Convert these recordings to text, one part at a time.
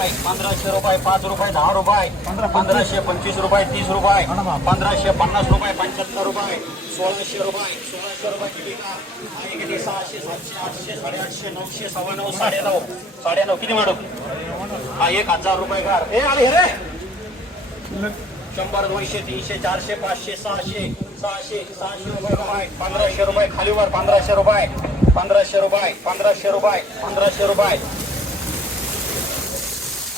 1500 रुपये, 5 रुपये, 10 रुपये, 1525 रुपये, 30 रुपये, 1550 रुपये, 75 रुपये, 1600 रुपये, 1600 रुपये जीविका, आणि किती 600, 700, 800, 850, 900, 9.5, 9.5, 9.5 किती मॅडम? हा 1000 रुपये घर. ए आले रे 100, 200, 300, 400, 500, 600, 600, 600 रुपये, 1500 रुपये खाली वर, 1500 रुपये, 1500 रुपये, 1500 रुपये, 1500 रुपये,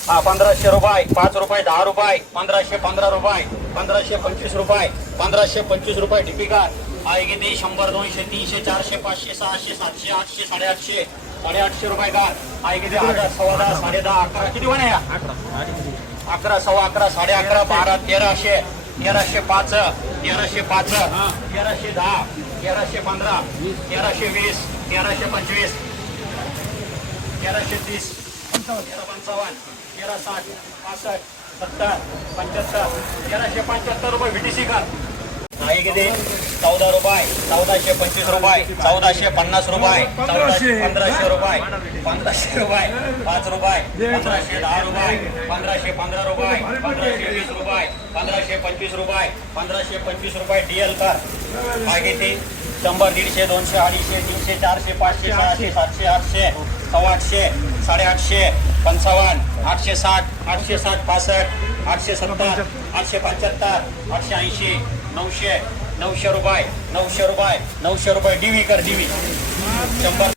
हा 1500 रुपये, 5 रुपये, 10 रुपये, 1515 रुपये, 1525 रुपये, 1525 रुपये दीपिका, आहे किती 100, 200, 300, 400, 500, 600, 700, 800, 850, 850 रुपये का, आहे किती 1000, 10.5, 10.5, 11 किती म्हणे या 11, 11.25, 11.5, 12, 1300, 1305, 1305, 1310, 1315, 1320, 1325, 1330, 1355, 1360, 65, 70, 75, 1375 रुपये VTC का, आहे किती 14 रुपये, 1425 रुपये, 1450 रुपये, 1500 रुपये, 1500 रुपये, 5 रुपये, 1510 रुपये, 1515 रुपये, 1520 रुपये, 1525 रुपये, 1525 रुपये DL का, आहे किती 100, 150, 200, 250, 300, 400, 500, 600, 700, 800, 850, 850, 55, 860, 860, 65, 870, 875, 880, 900, 900 रुपये, 900 रुपये, 900 रुपये DV कर DV 100.